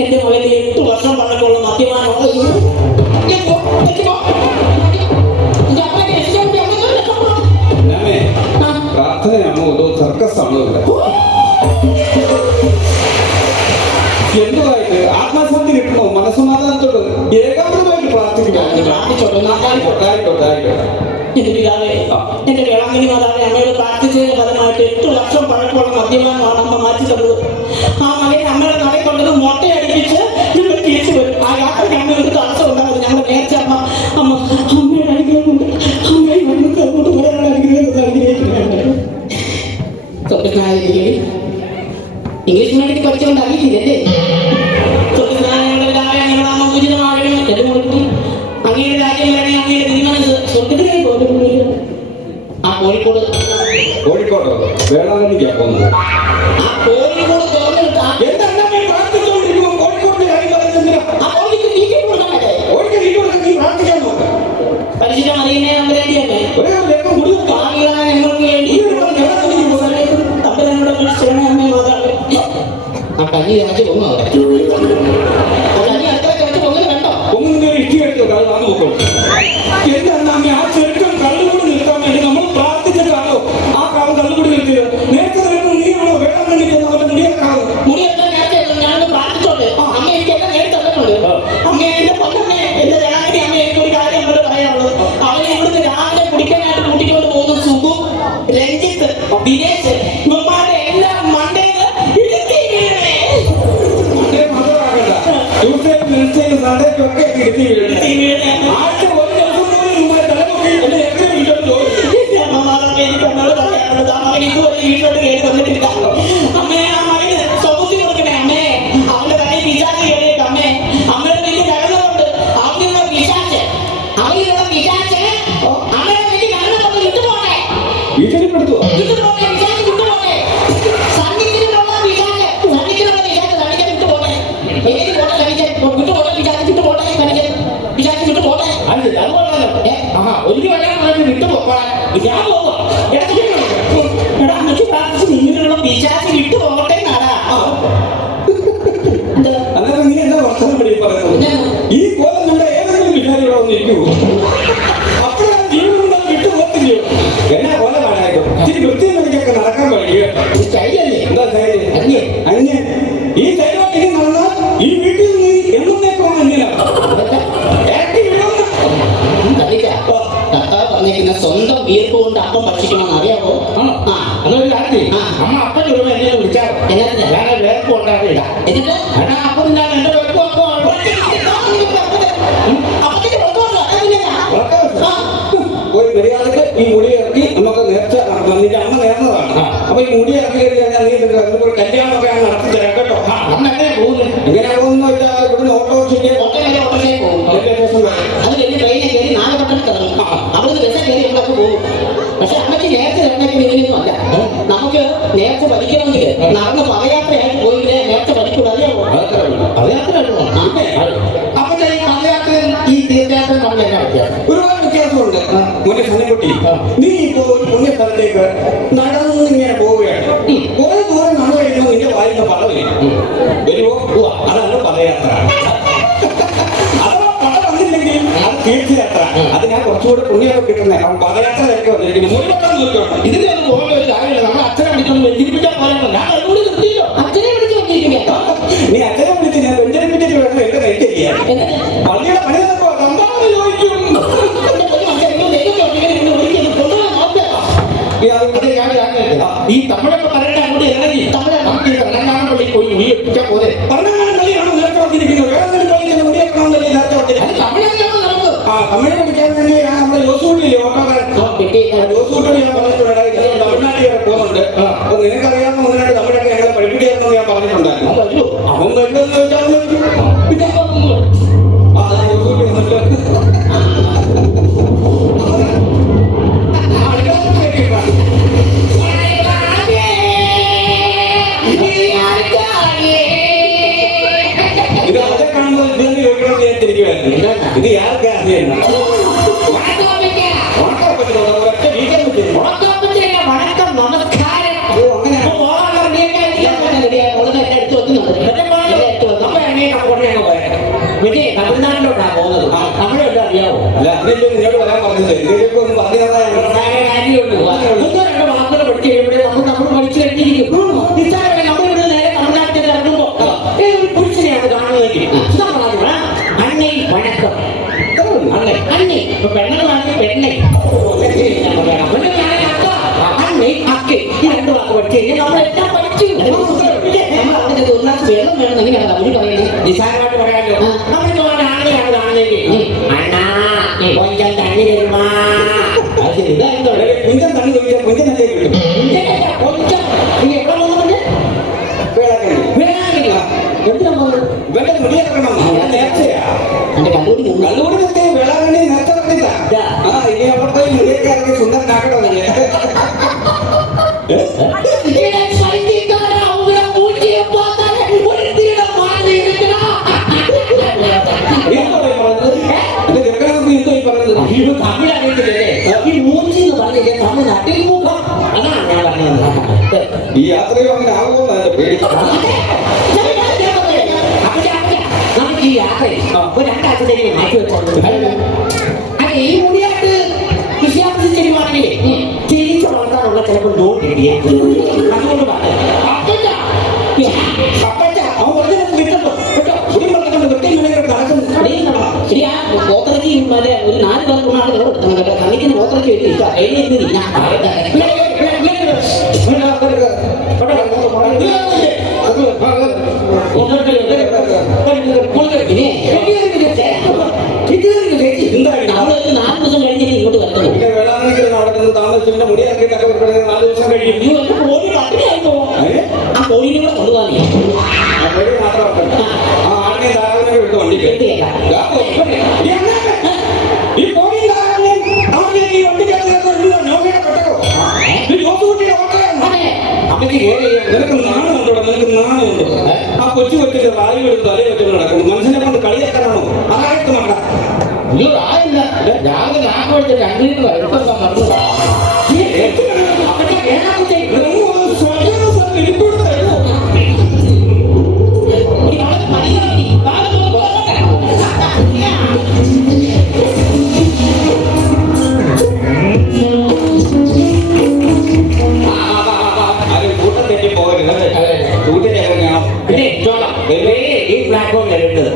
എന്റെ മകന് 8 വർഷം പഴക്കമുള്ള മദ്യപാനം എന്തുമായിട്ട് ആത്മശാന്തി കിട്ടണോ മനസ്സമാധാനത്തോട് ഏകാഗ്രമായിട്ട് എന്റെ വേളാങ്കണ്ണി മാതാവെ അമ്മയോട് പ്രാർത്ഥിച്ചതിന്റെ ഫലമായിട്ട് 8 വർഷം പഴക്കമുള്ള മദ്യപാനമാണ് അമ്മ മാറ്റി തന്നത്. ആ മകനെ അമ്മയുടെ നടയിൽ കൊണ്ടത് മൊട്ടയടിപ്പിച്ച് ഞങ്ങൾ തിരിച്ചു വരും. ആ യാത്രയ്ക്ക് അമ്മ ഒരു തടസ്സം ഉണ്ടാകുന്നത് ഞങ്ങൾ നേരത്തെ അമ്മയുടെ അനുഗ്രഹമുണ്ട്. അമ്മയെ ഞങ്ങൾക്ക് അങ്ങോട്ട് പറയാനുള്ള അനുഗ്രഹിക്കുന്നുണ്ട്. ഇംഗ്ലീഷ് മീഡിയത്തിൽ പഠിച്ചുകൊണ്ട് അറിയില്ലേ അങ്ങയുടെ രാജ്യം വരണേ അങ്ങയുടെ തീരുമാനം സ്വർഗത്തിലേക്ക് പോലും. ആ കോഴിക്കോട് വേളാങ്കണ്ണിക്കാ പോകുന്നത്. ആ കോഴിക്കോട് പരിശുദ്ധ മറിയമേ അമ്പരാടിയല്ലേ തമ്പുരാനോട് മാതാവ് ആ കഞ്ഞി രാജ പോകുന്നു എന്താണ് ആ ചെറുക്കം കള്ളുകൂടി നിൽക്കാൻ വേണ്ടി നമ്മൾ പ്രാർത്ഥിച്ചിട്ടാണോ ആ കാവ് കള്ളുകൂടി നിർത്തിയത്? നേരത്തെ നീയാണോ വേളാങ്കണ്ണിക്ക് അവരുടെ മുടിയേക്കാവ് ഞാനൊന്ന് പ്രാർത്ഥിച്ചോട്ടെ. അമ്മ എനിക്ക് എല്ലാം നേടി തന്നിട്ടുണ്ട്. അമ്മ എന്റെ പൊന്നമ്മേ എന്റെ വേളാങ്കണ്ണി അമ്മ എനിക്ക് ഒരു കാര്യം എന്നോട് പറയാനുള്ളത്. അവനെ ഇവിടുന്ന് രാവിലെ കുടിക്കാനായിട്ട് കൂട്ടിക്കൊണ്ട് പോകുന്ന സുബു, രഞ്ജിത്ത്, ദിനേശ് ഇവന്മാരുടെ എല്ലാം മണ്ടേന്ന് ഇടുക്കി വീഴണേ. സൺഡേക്കൊക്കെ ഇടുക്കി വീഴണേ. ആഴ്ച ഒരു ദിവസം പോലും തലമുക്കി എന്റെ എത്ര വീട്ടിലോട്ട് ഇതുവരെ വീട്ടിലോട്ട് കയറി വന്നിട്ടില്ല. അമ്മേ ആ മകന് സ്വബുദ്ധി കൊടുക്കണേ. അമ്മേ അവന്റെ തലയിൽ പിശാച് കയറിയിട്ട് അമ്മേ അമ്മയുടെ വീട്ടിൽ കടന്നുകൊണ്ട് അവനുള്ള പിശാച് അമ്മയുടെ വീട്ടിൽ കടന്നുകൊണ്ട് വിട്ടുപോട്ടെ. വീട്ടിൽപ്പെടുത്തുവോ? വിട്ടുപോട്ടെ. പിശാച് വിട്ടുപോട്ടെ. സന്നിധിയിലുള്ള പിശാച് സന്നിധിക്കാൻ വിട്ടുപോട്ടെ. ഏത് പോട്ടെ കണിക്കാൻ വിട്ടുപോട്ടെ. പിശാച് വിട്ടുപോട്ടെ. കണിക്കാൻ പിശാച് വിട്ടുപോട്ടെ. ഒരു വരാൻ വിട്ടുപോകാൻ ഞാൻ പോവാ. എടാ അമ്മയ്ക്ക് പ്രാർത്ഥിച്ച് നിന്നിലുള്ള പിശാച് വിട്ടു പോകട്ടെ നാടാ. അന്നേരം നീ എന്താ വർത്തമാനം പറയുന്നത്? ഈ കോലം നമ്മുടെ ഏതെങ്കിലും വിചാരികളോ ഒന്നിരിക്കൂ. അപ്പോഴാണ് ജീവിതം വിട്ടു പോകത്തില്ലയോ? എന്നാ കോല കാണാനോ ഇത്തിരി വൃത്തിയും എനിക്കൊക്കെ നടക്കാൻ കഴിയുക. എന്താ അന്യൻ ഈ ദൈവത്തിന് നടന്നാൽ ഈ വീട്ടിൽ നീ എന്നേക്കും അന്യനാണ്. പറഞ്ഞിരിക്കുന്ന സ്വന്തം വീർപ്പ് കൊണ്ട് അപ്പം ഭക്ഷിക്കണമെന്ന് അറിയാമോ? അതൊരു കാര്യം. അമ്മ അപ്പം ചുരുമ എന്നെ വിളിച്ചാൽ ഞാൻ വേർപ്പ് ഉണ്ടാവില്ല. എന്നിട്ട് അപ്പം ഞാൻ എന്റെ വെപ്പ് ഒരു മര്യാദക്ക് ഈ മുടി ഇറക്കി നമുക്ക് നേർച്ച നടത്തണം. നിന്റെ അമ്മ നേർന്നതാണ്. അപ്പൊ ഈ മുടി ഇറക്കി കഴിഞ്ഞാൽ നീ ഒരു കല്യാണമൊക്കെ നടത്തി തരാം കേട്ടോ. അമ്മ എങ്ങനെ പോകുന്നു? എങ്ങനെ പോകുന്നു വെച്ചാൽ ഇവിടുന്ന് ഓട്ടോറിക്ഷയ്ക്ക് പോകും. അത് കഴിഞ്ഞ് ട്രെയിനിൽ കയറി നാഗപട്ടണത്തിൽ ഇറങ്ങും. അവിടുന്ന് ബസ്സിൽ കയറി നമ്മളൊക്കെ പോകും. പക്ഷെ അമ്മയ്ക്ക് നേരത്തെ വരണമെങ്കിൽ ഇങ്ങനെയൊന്നും അല്ല. നമുക്ക് നേരത്തെ പഠിക്കണമെങ്കിൽ നടന്ന് പദയാത്രയായിട്ട് പോയില്ലേ നേരത്തെ പഠിക്കൂല. അറിയാമോ? പദയാത്ര അപ്പൊ ഈ പദയാത്രയും ഈ തീർത്ഥയാത്രയും നമ്മൾ എന്നാ വ്യത്യാസം? ഒരുപാട് വ്യത്യാസമുണ്ട്. മോനെ സന്നിക്കുട്ടി, നീ ഇപ്പോ ഒരു പുണ്യസ്ഥലത്തേക്ക് നടന്നിങ്ങനെ പോവുകയാണ്. കുറെ ദൂരം നടന്നു കഴിയുമ്പോൾ നിന്റെ വായിന്ന് പടവില്ല വരുമോ? അതാണ് പദയാത്ര. അഥവാ പട വന്നില്ലെങ്കിൽ അത് തീർത്ഥയാത്ര. അത് ഞാൻ കുറച്ചുകൂടെ പുണ്യമൊക്കെ കിട്ടുന്നേ. അവൻ പദയാത്രയൊക്കെ വന്നിരിക്കുന്നു. ഇതിന്റെ ഒന്ന് പോകുന്ന ഒരു കാര്യമില്ല. നമ്മൾ അച്ഛനെ വിളിച്ചൊന്ന് വെഞ്ചരിപ്പിക്കാൻ പോലെയാണ്. ഞാൻ അതുകൂടി നിർത്തിയില്ലോ. അച്ഛനെ വിളിച്ച് വന്നിരിക്കുക. നീ അച്ഛനെ വിളിച്ച് ഞാൻ വെഞ്ചരിപ്പിച്ചിട്ട് വേണം എന്റെ നെറ്റ് ചെയ്യാൻ. പള്ളിയുടെ പണി നടക്കുമോ? എന്താണെന്ന് ചോദിക്കും. ഈ തമിഴൊക്കെ പറയേണ്ട അങ്ങോട്ട് ഇറങ്ങി നമുക്ക് തെലങ്കാന പള്ളി പോയി മുടിയെപ്പിച്ചാൽ പോലെ തെലങ്കാന പള്ളിയാണോ നേരത്തെ വന്നിരിക്കുന്നത്? വേറെ പള്ളിയിൽ മുടിയെക്കണമെന്നല്ലേ നേരത്തെ വന്നിരിക്കുന്നത്? തമിഴ് തമിഴ് പഠിക്കാൻ വേണ്ടി നമ്മുടെ ജോസൂട്ടില്ലേ ഓട്ടോക്കാരൻ ജോസൂട്ടി ഞാൻ പറഞ്ഞിട്ടുണ്ട്. തമിഴ്നാട്ടിൽ വരെ പോകുന്നുണ്ട്. അപ്പൊ നിനക്കറിയാവുന്ന മുതലായിട്ട് തമിഴൊക്കെ ഞങ്ങളെ പഠിപ്പിക്കാമെന്ന് ഞാൻ പറഞ്ഞിട്ടുണ്ടായിരുന്നു. അവൻ വരുമെന്ന് ചോദിച്ചാൽ പിന്നെ ഇത് അതെ കാണുമ്പോൾ ഇതെന്ന് ചോദിക്കണമെന്ന് ഞാൻ തിരിക്കുമായിരുന്നു. ഇത് യാതൊക്കെ അറിയണം. ഒറ്റ വീട്ടിൽ വണക്കം നമസ്കാരം. തമിഴ്നാട്ടിലോട്ടാ പോകുന്നത്. തമിഴല്ല അറിയാവോ? അല്ല അതിന്റെ നിന്നോട് വരാൻ പറഞ്ഞത് ഇതിലേക്ക് ഒന്ന് പറഞ്ഞു വാക്കുകൾ പഠിച്ചു കഴിയുമ്പോഴേ നമ്മൾ പഠിച്ചു കഴിഞ്ഞിരിക്കും. നമ്മളിവിടെ നേരെ തമിഴ്നാട്ടിൽ ഇറങ്ങുമ്പോ ഒരു പുരുഷനെയാണ് കാണുന്നതെങ്കിൽ അണ്ണേ വണക്കം. അണ്ണേ ഇപ്പൊ പെണ്ണുങ്ങളാണെങ്കിൽ പെണ്ണെ, അണ്ണേ അക്കെ, ഈ രണ്ട് വാക്ക് പഠിച്ചു കഴിഞ്ഞാൽ നമ്മളെല്ലാം പഠിച്ചു. ഒരു ഗ്ലാസ് വെള്ളം വേണമെന്നെങ്കിൽ തമിഴ് പറയുന്നത് നിസാരമായിട്ട് പറയാമല്ലോ. നമ്മളിപ്പോ ആണെയാണ് കാണുന്നെങ്കിൽ അണ്ണാ കൊഞ്ചം തണ്ണി തരുമാ. കുഞ്ചൻ തണ്ണി ചോദിച്ചാൽ കുഞ്ചനല്ലേ കിട്ടും. കൊഞ്ചം നീ എവിടെ പോകുന്നുണ്ട്? എന്തിനാ പോകുന്നത്? ഇവന്റെ മുടിയിറക്കണം നേർച്ചയാ. കല്ലൂരി കല്ലൂരിലൊക്കെ വേളാങ്കണ്ണി നേർച്ച പറഞ്ഞില്ല. ഇനി അവിടുത്തെ മുടിയൊക്കെ ഇറങ്ങി സുന്ദരനാക്കണോ തന്നെ. ഈ യാത്രയും അങ്ങനെ ആകുമോ പേടി. നമുക്ക് ഈ യാത്രയിൽ രണ്ടാഴ്ചത്തേക്ക് മാറ്റി വെച്ചോളൂ. അതെ, ഈ മുടിയായിട്ട് വിശ്വാസം ചെയ്യുവാണെങ്കിൽ തിരിച്ചു വളർത്താനുള്ള ചിലപ്പോൾ ലോൺ കിട്ടിയേ. അതുകൊണ്ട് ശരിയാ. പോത്തറയ്ക്ക് ഒരു 4 പേർ കൊണ്ടാണ് കൊടുത്തത് കേട്ടോ. കണ്ണിക്കുന്ന പോത്തറയ്ക്ക് വലിയ ഇഷ്ടം. നമ്മളൊരു 4 ദിവസം കഴിഞ്ഞിട്ട് ഇങ്ങോട്ട് വരുന്നത്. താമസിച്ചിട്ട് മുടിയാക്കിയിട്ടൊക്കെ 4 ദിവസം കഴിയും. കോഴി പട്ടിണിയായി പോകും. ആ കോഴിനെ കൂടെ കൊണ്ടുപോകാൻ മാത്രം ആ ആടിനെ താറാവിനെ എടുത്ത് വണ്ടിക്ക് ഈ കോഴി ഈ വണ്ടിക്കകത്ത് നോക്കിയുടെ പെട്ടോ അമ്മയ്ക്ക് നിനക്ക് നാണുണ്ടോ? നിനക്ക് നാണുണ്ടോ? ആ കൊച്ചു കൊച്ചിട്ട് റാലി എടുത്ത് തലയിൽ വെച്ച് നടക്കുന്നു. മനുഷ്യനെ കൊണ്ട് കളിയാക്കാനാണോ? അതായത് മണ്ട അയ്യോ ആയില്ല. രാവിലെ നാട്ടിൽ 2 കൂട്ടം തെറ്റി പോകരുത്. കൂട്ടിനെ ഇറങ്ങണം. പിന്നെ ഈ പ്ലാറ്റ്ഫോം വരേണ്ടത്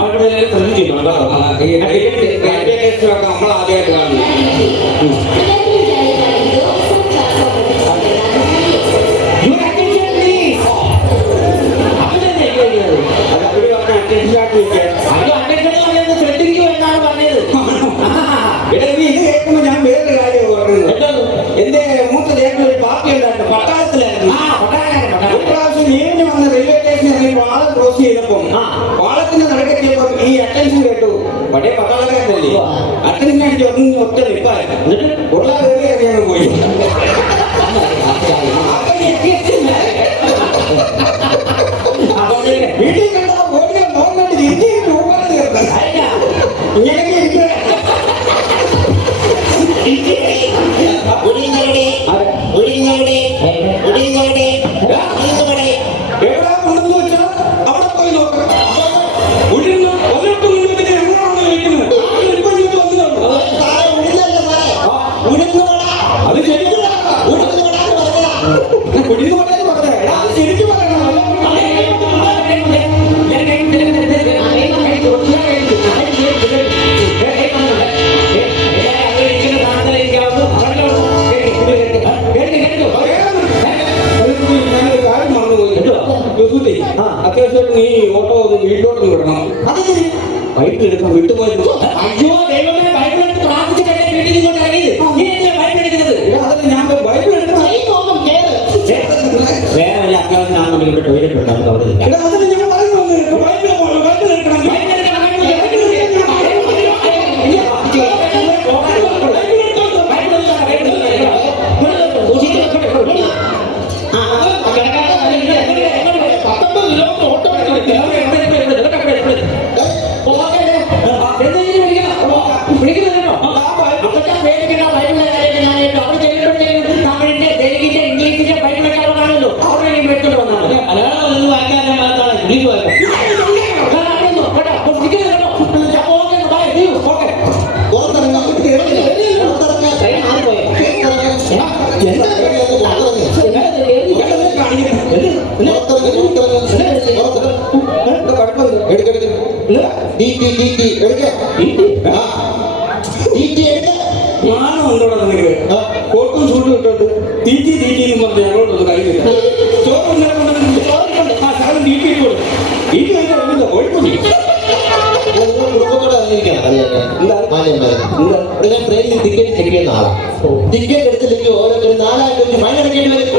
അവിടെ ശ്രദ്ധിച്ചിട്ടുണ്ടോ? നമ്മൾ ആദ്യമായിട്ട് കാണുന്നു. ശ്രദ്ധിക്കൂ എന്നാണ് പറഞ്ഞത്. ഇത് കേൾക്കുമ്പോ ഞാൻ വേറൊരു കാര്യം പറഞ്ഞത്. എന്റെ മൂത്ത ചേട്ടൻ ഒരു പാർട്ടി ഉണ്ടായിരുന്നു. പട്ടാളത്തിലായിരുന്നു. ഒരു പ്രാവശ്യം ലീവിന് വന്ന് റെയിൽവേ സ്റ്റേഷനിൽ ഇറങ്ങി പാളം ക്രോസ് ചെയ്തപ്പോ പാളത്തിന്റെ നടക്കെത്തിയപ്പോ ഈ അറ്റൻഷൻ കേട്ടു. പഴയ പട്ടാളക്കാരനല്ലേ, അറ്റൻഷൻ അടിച്ച് ഒറ്റ നിപ്പായിരുന്നു. എന്നിട്ട് ഉള്ള കയറി അറിയാൻ പോയി. വീട്ടിൽ കണ്ടാ ഓടിയാൽ നോക്കണ്ട് തിരിച്ചു ഊപ്പാട് തീർന്നത് ഇങ്ങനെയൊക്കെ ഇരിക്കുക. എവിടാ കൊണ്ടെന്ന് വെച്ചാൽ അവിടെ പോയി നോക്കാം. ഉഴുന്ന് ഒരിടത്ത് മുന്നോട്ട് എങ്ങനെയാണോ കഴിക്കുന്നത് അത് ശരിക്കും കുടിന്ന് പറയാൻ പറഞ്ഞേ അത് ശരിക്കും പറയണം. അത്യാവശ്യം നീ ഓട്ടോ ഒന്ന് വീട്ടിലോട്ട് വിടണം. ബൈക്ക് എടുക്കാൻ വിട്ടുപോയി. അയ്യോ ദൈവമേ, ബൈബിൾ എടുത്ത് പ്രാർത്ഥിച്ചിട്ടല്ലേ വീട്ടിൽ നിന്നോട്ട് ഇറങ്ങിയത്. അതല്ല ഞാൻ ബൈബിൾ എടുക്കണം. വേണമെങ്കിൽ ഇവിടെ ടോയ്ലറ്റ് ഉണ്ട്, നമുക്ക് അവിടെ നിൽക്കാം. എടാ, അതല്ലേ ഞാൻ പറയുന്നത്. വയലിൽ പോകണം, വയലിൽ നിൽക്കണം. ഞാനും ഉണ്ടോടാ നിനക്ക് കോട്ടും സൂട്ടും ഇട്ടോട്ട് തീറ്റി തീറ്റിന്ന് പറഞ്ഞ് ഞങ്ങളോടൊന്ന് കഴിയില്ല. ചോറ് ശകലം തീറ്റി കൊടുക്കും. തീറ്റി കഴിച്ചാൽ കോഴിക്കോടി ഞാൻ ട്രെയിനിൽ ടിക്കറ്റ് ചെക്ക് ചെയ്യുന്ന ആളാണ്. ടിക്കറ്റ് എടുത്തില്ലെങ്കിൽ ഓരോരുത്തരും 4000 രൂപ ഫൈൻ അടയ്ക്കേണ്ടി വരും.